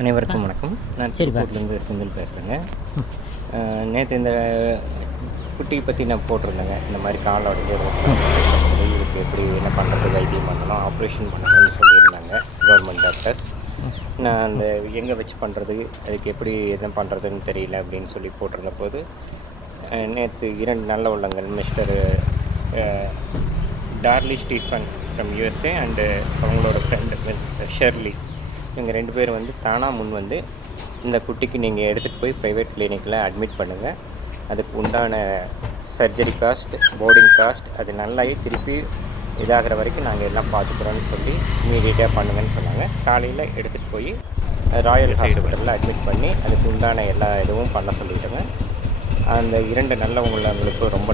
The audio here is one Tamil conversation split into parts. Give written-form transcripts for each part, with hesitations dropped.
அனைவருக்கும் வணக்கம். நான் திருப்பூர்லேருந்து செந்தில் பேசுகிறேங்க. நேற்று இந்த குட்டியை பற்றி நான் போட்டிருந்தேங்க. இந்த மாதிரி காலை உடைஞ்சு இதுக்கு எப்படி என்ன பண்ணுறது, வைத்தியம் பண்ணணும், ஆப்ரேஷன் பண்ணணும்னு சொல்லியிருந்தாங்க கவர்மெண்ட் டாக்டர்ஸ். நான் அந்த எங்கே வச்சு பண்ணுறது, அதுக்கு எப்படி என்ன பண்ணுறதுன்னு தெரியல அப்படின்னு சொல்லி போட்டிருந்த போது நேற்று 2 நல்ல உள்ளங்கள் mister Darly Stephen from USA and அவங்களோட ஃப்ரெண்டு ஷெர்லி, இவங்க 2 பேர் வந்து தானாக முன் வந்து இந்த குட்டிக்கு நீங்கள் எடுத்துகிட்டு போய் ப்ரைவேட் கிளினிக்கில் அட்மிட் பண்ணுங்கள், அதுக்கு உண்டான சர்ஜரி காஸ்ட், போர்டிங் காஸ்ட், அது நல்லாவே திருப்பி இதாகிற வரைக்கும் நாங்கள் எல்லாம் பார்த்துக்குறோன்னு சொல்லி இமீடியட்டாக பண்ணுங்கன்னு சொன்னாங்க. காலையில் எடுத்துகிட்டு போய் ராயல் ஹாஸ்பிட்டலில் அட்மிட் பண்ணி அதுக்கு உண்டான எல்லா இதுவும் பண்ண சொல்லிவிட்டோங்க. அந்த 2 நல்லவங்களுக்கு ரொம்ப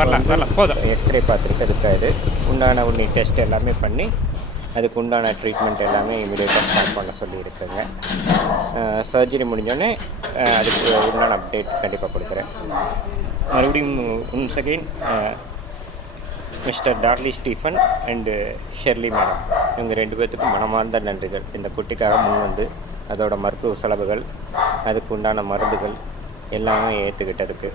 வரலாம் போதும். எக்ஸ்ரே பார்த்துட்டு அதுக்கு உண்டான டெஸ்ட் எல்லாமே பண்ணி அதுக்கு உண்டான ட்ரீட்மெண்ட் எல்லாமே இமீடியட்டாக ஸ்டார்ட் பண்ண சொல்லியிருக்கேங்க. சர்ஜரி முடிஞ்சோடனே அதுக்கு உண்டான அப்டேட் கண்டிப்பாக கொடுக்குறேன். மறுபடியும் once again mister Darly Stephen and Shirley madam, இவங்க 2 பேர்த்துக்கும் மனமார்ந்த நன்றிகள். இந்த குட்டிக்காக முன் வந்து அதோட மருத்துவ செலவுகள், அதுக்கு உண்டான மருந்துகள் எல்லாமே ஏற்றுக்கிட்டதுக்கு,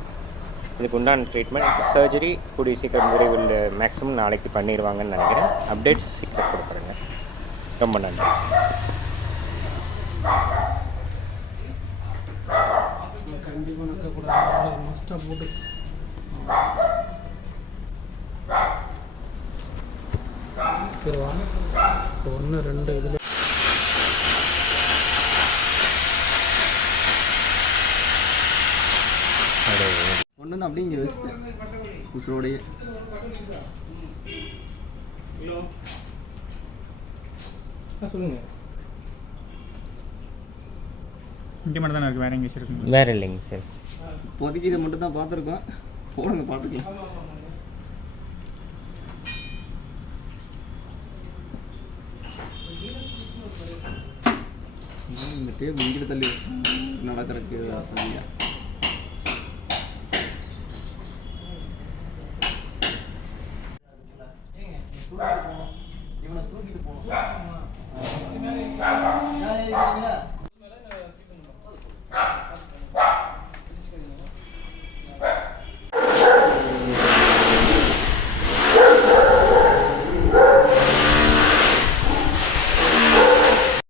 இதுக்கு உண்டான ட்ரீட்மெண்ட், சர்ஜரி கூடிய சீக்கிரம் விரைவில் மேக்ஸிமம் நாளைக்கு பண்ணிடுவாங்கன்னு நினைக்கிறேன். அப்டேட்ஸ் சீக்கிரம் கொடுக்குறேங்க. ரொம்ப நன்றி. ஒன்று 2 இதில் ஒன்று வந்து அப்படியே இங்கே வச்சுட்டேன் உசுரோடையே. சொல்லுங்கள். இங்கே மட்டும் தானே இருக்குது, வேறு எங்கே வச்சுருக்குங்க? வேறு இல்லைங்க சார், இப்போதைக்கு இதை மட்டும் தான் பார்த்துருக்கோம். போடுங்க பார்த்துக்கலாம். இந்த டேபிள் இங்கிட்டு தள்ளி நடக்கிறதுக்கு சரியா